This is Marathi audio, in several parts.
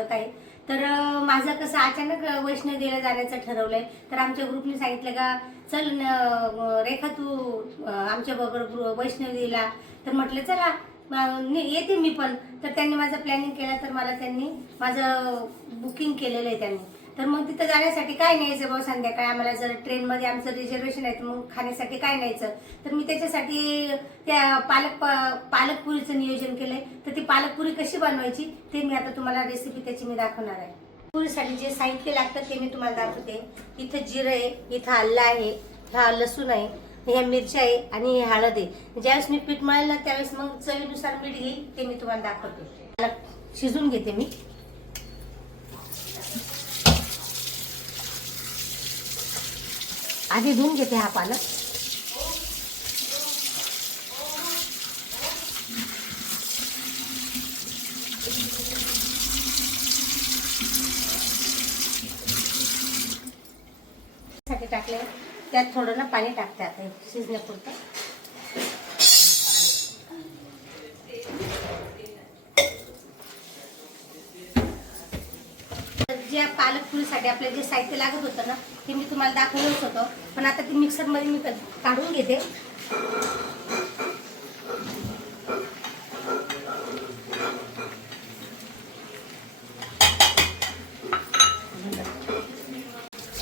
स्वागत आहे. तर माझं कसं अचानक अं, वैष्णोदेवीला जाण्याचं ठरवलंय. तर आमच्या ग्रुपने सांगितलं का चल न, रेखा तू आमच्या बरोबर ग्रु- वैष्णोदेवीला तर म्हटलं चला येते मी पण. तर त्यांनी माझं प्लॅनिंग केलं तर मला त्यांनी माझं बुकिंग केलेलं आहे त्यांनी. तर मग तिथं जाण्यासाठी काय न्यायचं बाबा संध्याकाळी? आम्हाला जर ट्रेनमध्ये आमचं रिझर्वेशन आहे तर मग खाण्यासाठी काय न्यायचं? तर मी त्याच्यासाठी त्या पालक पालकपुरीचं नियोजन केलंय. तर ती पालकपुरी कशी बनवायची ते मी आता तुम्हाला रेसिपी त्याची मी दाखवणार आहे. पुरीसाठी जे साहित्य लागतं ते मी तुम्हाला दाखवते. इथं जिरं आहे इथं आल्ला आहे हा लसूण आहे ह्या मिरच्या आहे आणि हे हळद आहे. ज्यावेळेस मी पीठ मळेल ना त्यावेळेस मग चवीनुसार मीठ घेईल ते मी तुम्हाला दाखवते. शिजून घेते मी. आधी धुवून घेते हा पालक. साठी टाकले त्यात थोडं ना पाणी टाकते आता शिजण्यापुरतं तर ज्या पालक पुरीसाठी आपल्याला जे साहित्य लागत होतं ना ते मी तुम्हाला दाखवलंच होतं. पण आता ते मिक्सरमध्ये मी काढून घेते.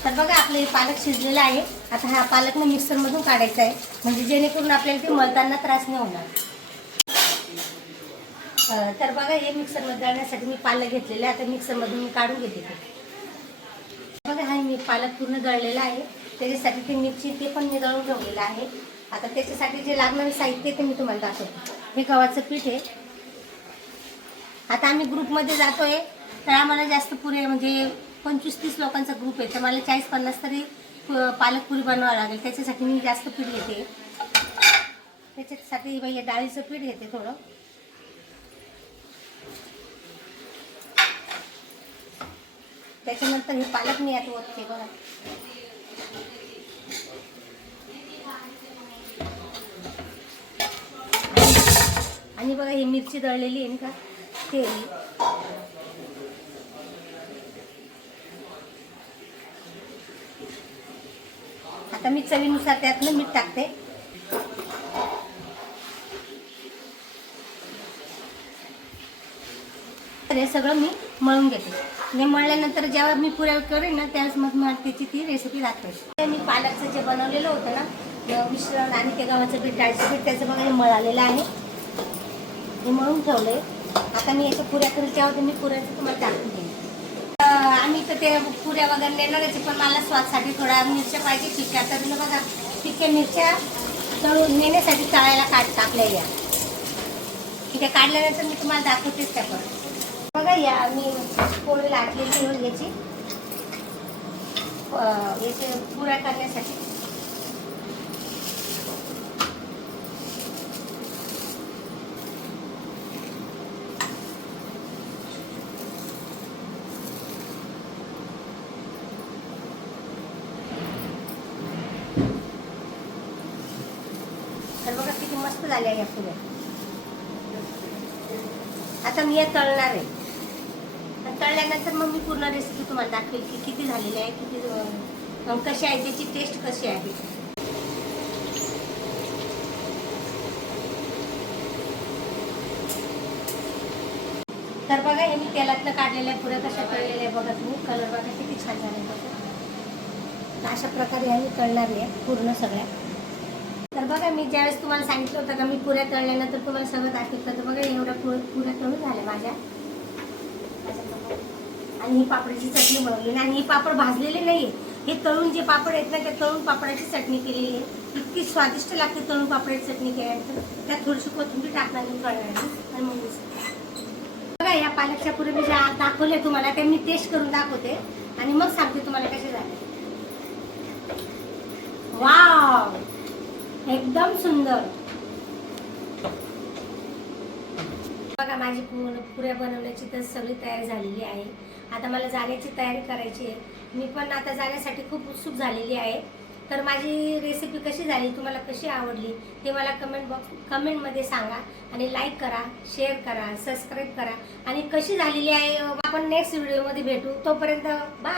तर बघा आपलं हे पालक शिजलेलं आहे. आता हा पालक ना मिक्सरमधून काढायचा आहे. म्हणजे जेणेकरून आपल्याला ते मळताना त्रास नाही होणार. तर बघा हे मिक्सरमध्ये जाण्यासाठी मी पालक घेतलेलं आहे. आता मिक्सरमधून मी काढून घेते त्याच्यामध्ये हा मी पालक पूर्ण दळलेला आहे. त्याच्यासाठी ते मिरची ते पण मी दळून ठेवलेलं आहे. आता त्याच्यासाठी जे लागणारे साहित्य ते मी तुम्हाला दाखवतो. हे गव्हाचं पीठ आहे. आता आम्ही ग्रुपमध्ये जातोय. तर आम्हाला जास्त पुरे म्हणजे पंचवीस तीस लोकांचा ग्रुप आहे. तर मला चाळीस पन्नास तरी पालक पुरी बनवावं लागेल. त्याच्यासाठी मी जास्त पीठ घेते. त्याच्यासाठी बाई डाळीचं पीठ घेते थोडं. त्याच्यानंतर हे पालक मी यात ओतते बघा. आणि बघा ही मिरची दळलेली आहे का? ते. आता मी चवीनुसार त्यातनं मीठ टाकते. हे सगळं मी मळून घेते. हे मळल्यानंतर जेव्हा मी पुऱ्या करेन ना त्यावेळेस मग मला त्याची ती रेसिपी दाखवायची ते मी पालकचं जे बनवलेलं होतं ना मिश्रण आणि ते गव्हाचं पीठ डाळीचं पीठ त्याचं बघा हे मळालेलं आहे. हे मळून ठेवलंय. आता मी याच्या पुऱ्या करेल तेव्हा मी पुऱ्याचं तुम्हाला दाखवून देईन. आम्ही तर ते पुऱ्या वगैरे नेणारच आहे, पण मला स्वादसाठी थोडा मिरच्या पाहिजे फिक्या तर मी बघा फिक्या मिरच्या तळून नेण्यासाठी तळायला काढ टाकलेल्या. ठीक आहे काढल्यानंतर मी तुम्हाला दाखवतेच त्या पण. बघा या मी पोळी लाटलेली घेऊन याची अं, याचे पुऱ्या करण्यासाठी. तर बघा किती मस्त झाल्या या पुऱ्या आता मी या तळणार. आहे तळल्यानंतर मग मी पूर्ण रेसिपी तुम्हाला दाखवेल की किती झालेली आहे किती कशी आहे त्याची टेस्ट कशी आहे. तर बघा हे मी तेलातनं काढलेल्या पुऱ्या कशा तळलेल्या आहे बघा तुम्ही. कलर बघा किती छान झाले बघा. अशा प्रकारे ह्या मी तळणार पूर्ण सगळ्या तर बघा मी ज्यावेळेस तुम्हाला सांगितलं होतं का मी पुऱ्या तळल्यानंतर तुम्हाला सगळं दाखवलं तर बघा एवढ्या पुऱ्या पुऱ्या तळून झाल्या माझ्या. आणि ही पापडाची चटणी बनवली आणि ही पापड भाजलेले नाही हे तळून जे पापड आहेत ना त्या तळून पापडाची चटणी केलेली आहे. इतकी स्वादिष्ट लागते तळून पापडाची चटणी केल्यानंतर. त्यात थोडीशी कोथिंबीर टाकणार कळणार आणि मग बघा या पालकच्या पुढे मी ज्या दाखवल्या तुम्हाला त्या मी टेस्ट करून दाखवते. आणि मग सांगते तुम्हाला कसे झाले वाव! एकदम सुंदर बघा माझी पूर्ण पुऱ्या बनवण्याची तर सगळी तयारी झालेली आहे. आता मला जाण्याची तयारी करायची आहे. मी पण आता जाण्यासाठी खूप उत्सुक झालेली आहे. तर माझी रेसिपी कशी झाली तुम्हाला कशी आवडली ते मला कमेंट बॉक्स कमेंटमध्ये सांगा आणि लाईक करा शेअर करा सबस्क्राईब करा. आणि कशी झालेली आहे आपण नेक्स्ट व्हिडिओमध्ये भेटू. तोपर्यंत बाय